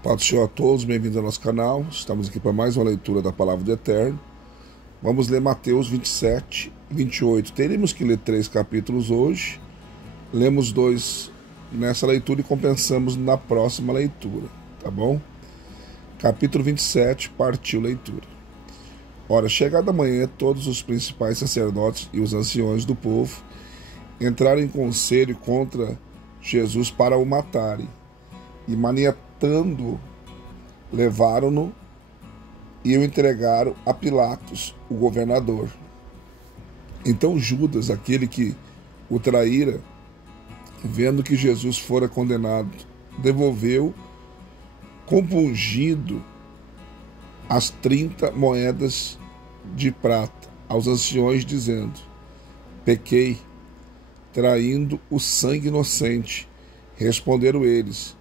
Paz do Senhor a todos, bem-vindos ao nosso canal. Estamos aqui para mais uma leitura da Palavra do Eterno. Vamos ler Mateus 27, 28. Teremos que ler 3 capítulos hoje. Lemos 2 nessa leitura e compensamos na próxima leitura, tá bom? Capítulo 27, partiu leitura. Ora, chegada a manhã, todos os principais sacerdotes e os anciões do povo entraram em conselho contra Jesus para o matarem. E maniatando, levaram-no e o entregaram a Pilatos, o governador. Então Judas, aquele que o traíra, vendo que Jesus fora condenado, devolveu, compungido, as 30 moedas de prata aos anciões, dizendo: pequei, traindo o sangue inocente. Responderam eles: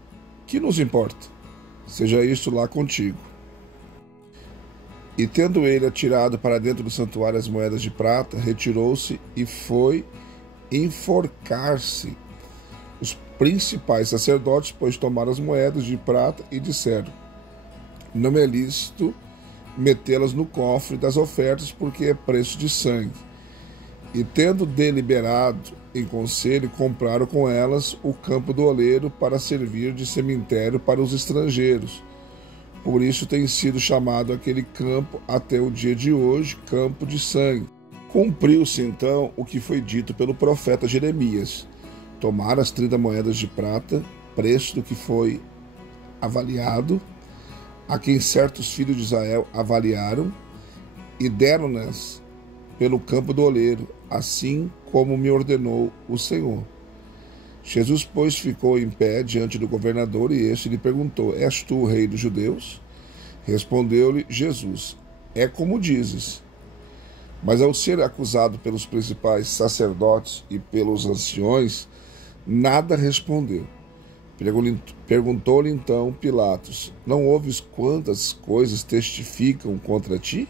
que nos importa? Seja isto lá contigo. E tendo ele atirado para dentro do santuário as moedas de prata, retirou-se e foi enforcar-se. Os principais sacerdotes, pois, tomaram as moedas de prata e disseram: não é lícito metê-las no cofre das ofertas, porque é preço de sangue. E tendo deliberado em conselho, compraram com elas o campo do oleiro para servir de cemitério para os estrangeiros. Por isso tem sido chamado aquele campo até o dia de hoje, campo de sangue. Cumpriu-se então o que foi dito pelo profeta Jeremias. Tomaram as 30 moedas de prata, preço do que foi avaliado, a quem certos filhos de Israel avaliaram, e deram-nas pelo campo do oleiro, assim como me ordenou o Senhor. Jesus, pois, ficou em pé diante do governador, e este lhe perguntou: és tu o rei dos judeus? Respondeu-lhe Jesus: é como dizes. Mas ao ser acusado pelos principais sacerdotes e pelos anciões, nada respondeu. Perguntou-lhe então Pilatos: não ouves quantas coisas testificam contra ti?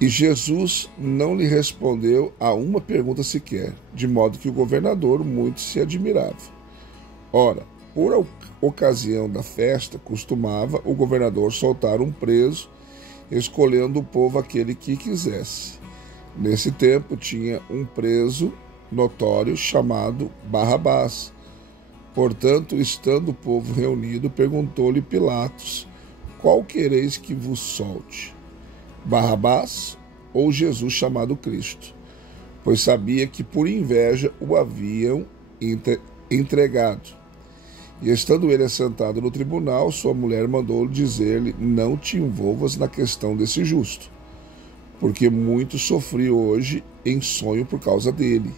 E Jesus não lhe respondeu a uma pergunta sequer, de modo que o governador muito se admirava. Ora, por ocasião da festa, costumava o governador soltar um preso, escolhendo o povo aquele que quisesse. Nesse tempo tinha um preso notório chamado Barrabás. Portanto, estando o povo reunido, perguntou-lhe Pilatos: qual quereis que vos solte? Barrabás ou Jesus chamado Cristo? Pois sabia que por inveja o haviam entregado. E estando ele assentado no tribunal, sua mulher mandou-lhe dizer-lhe: não te envolvas na questão desse justo, porque muito sofri hoje em sonho por causa dele.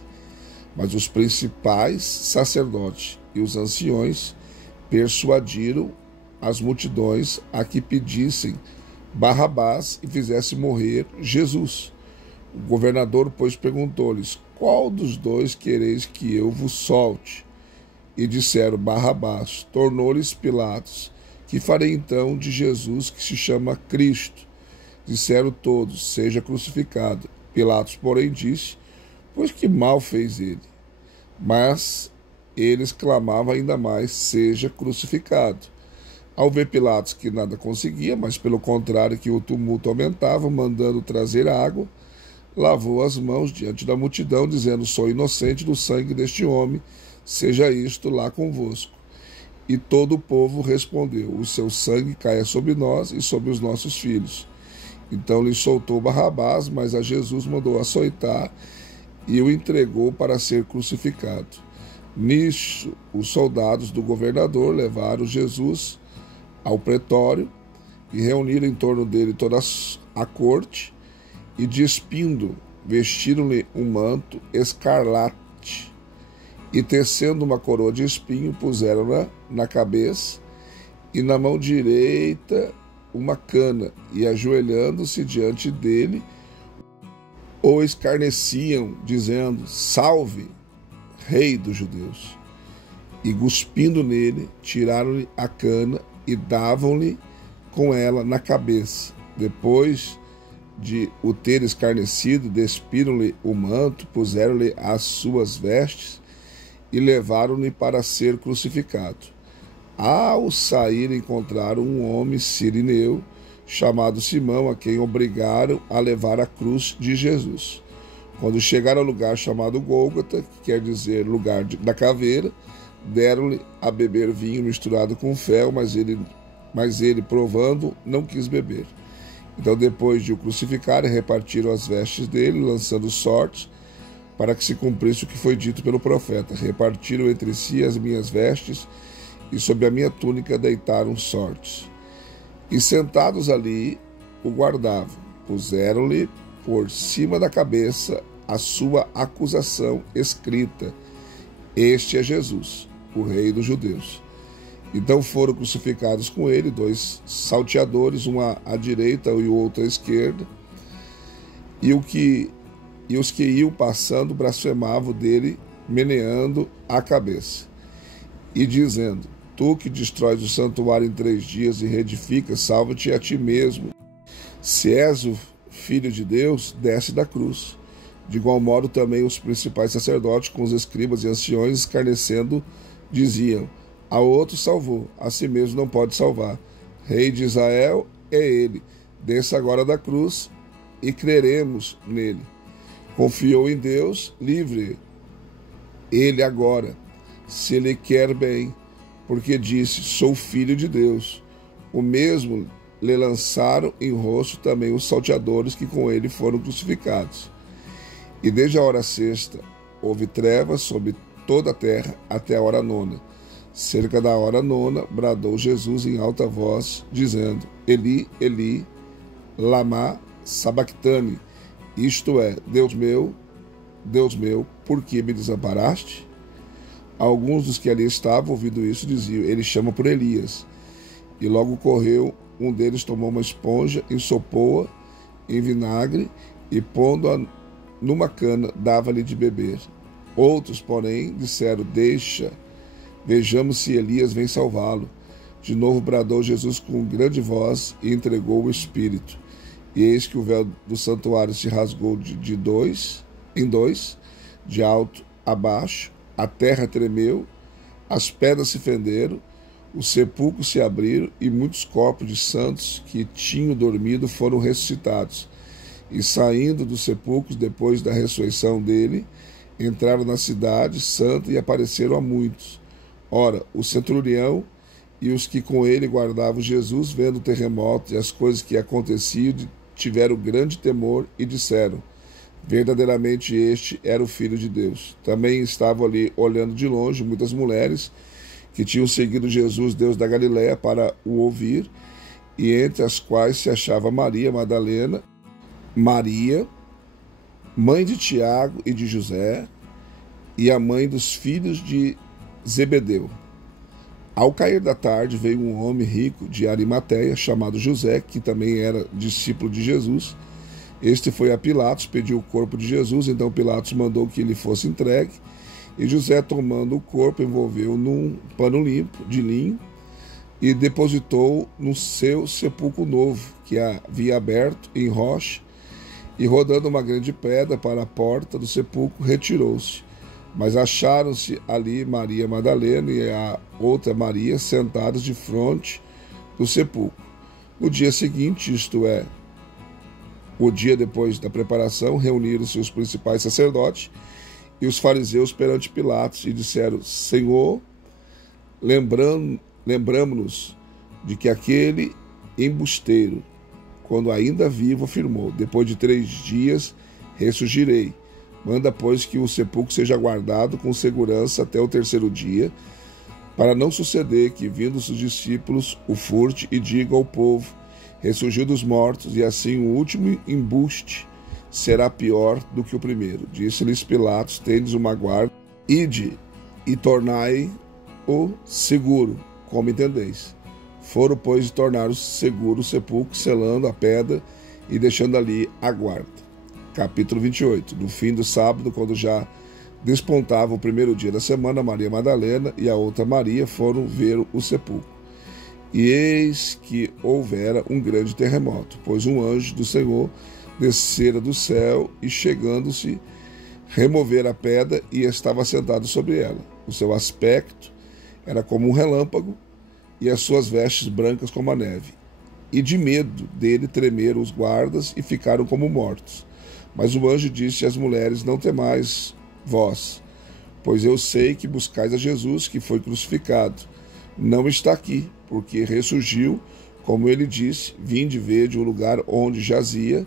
Mas os principais sacerdotes e os anciões persuadiram as multidões a que pedissem Barrabás e fizesse morrer Jesus. O governador, pois, perguntou-lhes: qual dos dois quereis que eu vos solte? E disseram: Barrabás. Tornou-lhes Pilatos: que farei então de Jesus, que se chama Cristo? Disseram todos: seja crucificado. Pilatos, porém, disse: pois que mal fez ele? Mas eles clamavam ainda mais: seja crucificado. Ao ver Pilatos que nada conseguia, mas pelo contrário que o tumulto aumentava, mandando trazer água, lavou as mãos diante da multidão, dizendo: sou inocente do sangue deste homem, seja isto lá convosco. E todo o povo respondeu: o seu sangue caia sobre nós e sobre os nossos filhos. Então lhe soltou Barrabás, mas a Jesus mandou açoitar e o entregou para ser crucificado. Nisso, os soldados do governador levaram Jesus ao pretório e reuniram em torno dele toda a corte, e despindo, vestiram-lhe um manto escarlate e, tecendo uma coroa de espinho, puseram-na na cabeça, e na mão direita uma cana, e ajoelhando-se diante dele, o escarneciam, dizendo: salve, rei dos judeus. E cuspindo nele, tiraram-lhe a cana e davam-lhe com ela na cabeça. Depois de o ter escarnecido, despiram-lhe o manto, puseram-lhe as suas vestes e levaram-lhe para ser crucificado. Ao sair, encontraram um homem sirineu, chamado Simão, a quem obrigaram a levar a cruz de Jesus. Quando chegaram ao lugar chamado Gólgota, que quer dizer lugar da caveira, deram-lhe a beber vinho misturado com fel, mas ele, provando, não quis beber. Então, depois de o crucificarem, repartiram as vestes dele, lançando sortes, para que se cumprisse o que foi dito pelo profeta. Repartiram entre si as minhas vestes, e sobre a minha túnica deitaram sortes. E sentados ali, o guardavam. Puseram-lhe por cima da cabeça a sua acusação escrita: Este é Jesus, o Rei dos Judeus. Então foram crucificados com ele 2 salteadores, um à direita e o outro à esquerda. E os que iam passando blasfemavam dele, meneando a cabeça e dizendo: Tu que destróis o santuário em 3 dias e reedificas, salva-te a ti mesmo. Se és o Filho de Deus, desce da cruz. De igual modo também os principais sacerdotes, com os escribas e anciões, escarnecendo, diziam: A outro salvou, a si mesmo não pode salvar. Rei de Israel é ele. Desça agora da cruz e creremos nele. Confiou em Deus, livre ele agora, se ele quer bem, porque disse: Sou filho de Deus. O mesmo lhe lançaram em rosto também os salteadores que com ele foram crucificados. E desde a hora sexta houve trevas sobre toda a terra até a hora 9. Cerca da hora 9, bradou Jesus em alta voz, dizendo: Eli, Eli, lama sabactani, isto é, Deus meu, por que me desamparaste? Alguns dos que ali estavam, ouvindo isso, diziam: Ele chama por Elias. E logo correu, um deles tomou uma esponja, ensopou-a em vinagre e, pondo-a numa cana, dava-lhe de beber. Outros, porém, disseram: Deixa, vejamos se Elias vem salvá-lo. De novo bradou Jesus com grande voz e entregou o Espírito. E eis que o véu do santuário se rasgou em dois, de alto a baixo, a terra tremeu, as pedras se fenderam, os sepulcros se abriram, e muitos corpos de santos que tinham dormido foram ressuscitados. E saindo dos sepulcros, depois da ressurreição dele, entraram na cidade santa e apareceram a muitos. Ora, o centurião e os que com ele guardavam Jesus, vendo o terremoto e as coisas que aconteciam, tiveram grande temor e disseram: Verdadeiramente este era o Filho de Deus. Também estavam ali, olhando de longe, muitas mulheres que tinham seguido Jesus, Deus da Galiléia, para o ouvir, e entre as quais se achava Maria Madalena, Maria, mãe de Tiago e de José, e a mãe dos filhos de Zebedeu. Ao cair da tarde, veio um homem rico de Arimateia, chamado José, que também era discípulo de Jesus. Este foi a Pilatos, pediu o corpo de Jesus, então Pilatos mandou que ele fosse entregue, e José, tomando o corpo, envolveu num pano limpo, de linho, e depositou no seu sepulcro novo, que havia aberto em rocha, e rodando uma grande pedra para a porta do sepulcro, retirou-se. Mas acharam-se ali Maria Madalena e a outra Maria sentadas de frente do sepulcro. No dia seguinte, isto é, o dia depois da preparação, reuniram-se os principais sacerdotes e os fariseus perante Pilatos e disseram: Senhor, lembramo-nos de que aquele embusteiro, quando ainda vivo, afirmou: Depois de 3 dias ressurgirei. Manda, pois, que o sepulcro seja guardado com segurança até o 3º dia, para não suceder que, vindo os discípulos, o furte e diga ao povo: ressurgiu dos mortos, e assim o último embuste será pior do que o primeiro. Disse-lhes Pilatos: tendes uma guarda, ide e tornai-o seguro, como entendeis. Foram, pois, tornar seguro o sepulcro, selando a pedra e deixando ali a guarda. Capítulo 28. No fim do sábado, quando já despontava o 1º dia da semana, Maria Madalena e a outra Maria foram ver o sepulcro. E eis que houvera um grande terremoto, pois um anjo do Senhor descera do céu e, chegando-se, removera a pedra e estava sentado sobre ela. O seu aspecto era como um relâmpago e as suas vestes brancas como a neve. E de medo dele tremeram os guardas e ficaram como mortos. Mas o anjo disse às mulheres: não temais vós, pois eu sei que buscais a Jesus, que foi crucificado. Não está aqui, porque ressurgiu, como ele disse. Vinde ver de um lugar onde jazia,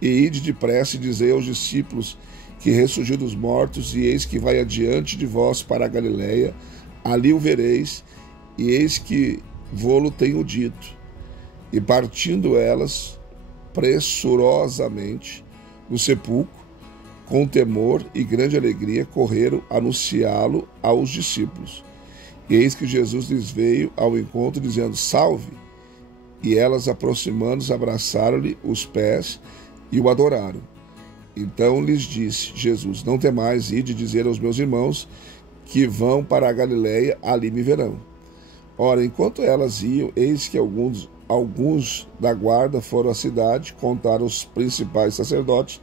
e ide depressa e dizei aos discípulos que ressurgiu dos mortos, e eis que vai adiante de vós para a Galileia, ali o vereis, e eis que vô-lo tenho dito. E partindo elas pressurosamente do sepulcro, com temor e grande alegria, correram anunciá-lo aos discípulos. E eis que Jesus lhes veio ao encontro, dizendo: salve! E elas, aproximando-se, abraçaram-lhe os pés e o adoraram. Então lhes disse Jesus: não temais, ide dizer aos meus irmãos que vão para a Galileia, ali me verão. Ora, enquanto elas iam, eis que alguns da guarda foram à cidade, contaram aos principais sacerdotes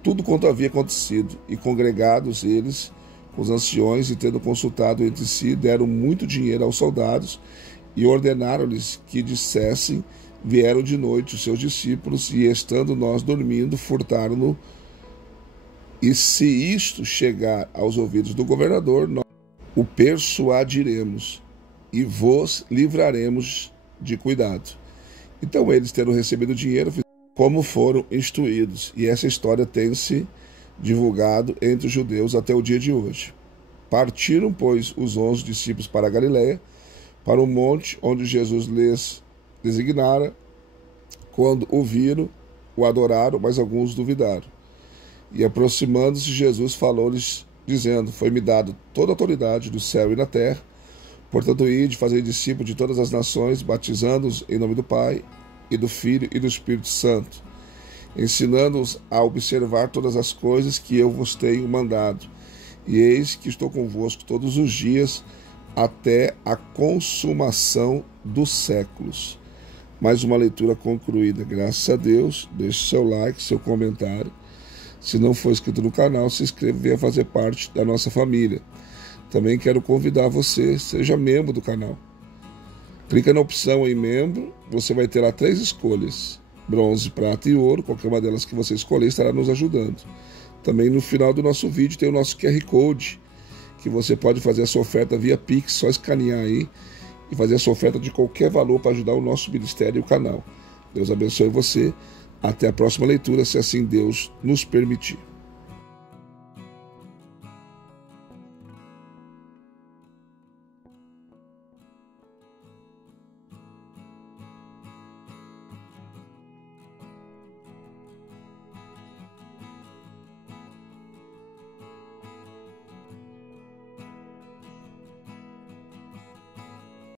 tudo quanto havia acontecido, e congregados eles com os anciões, e tendo consultado entre si, deram muito dinheiro aos soldados, e ordenaram-lhes que dissessem: vieram de noite os seus discípulos, e estando nós dormindo, furtaram-no, e se isto chegar aos ouvidos do governador, nós o persuadiremos, e vos livraremos de cuidado. Então eles, tendo recebido o dinheiro, como foram instruídos, e essa história tem se divulgado entre os judeus até o dia de hoje. Partiram, pois, os 11 discípulos para a Galileia, para o monte onde Jesus lhes designara. Quando o viram, o adoraram, mas alguns duvidaram. E aproximando-se, Jesus falou-lhes, dizendo: foi-me dado toda a autoridade do céu e na terra. Portanto, ide, fazei discípulos de todas as nações, batizando-os em nome do Pai, e do Filho e do Espírito Santo, ensinando-os a observar todas as coisas que eu vos tenho mandado. E eis que estou convosco todos os dias, até a consumação dos séculos. Mais uma leitura concluída. Graças a Deus. Deixe seu like, seu comentário. Se não for inscrito no canal, se inscreva e venha fazer parte da nossa família. Também quero convidar você, seja membro do canal. Clica na opção em membro, você vai ter lá 3 escolhas: bronze, prata e ouro. Qualquer uma delas que você escolher estará nos ajudando. Também no final do nosso vídeo tem o nosso QR Code, que você pode fazer a sua oferta via Pix, só escanear aí e fazer a sua oferta de qualquer valor para ajudar o nosso ministério e o canal. Deus abençoe você. Até a próxima leitura, se assim Deus nos permitir.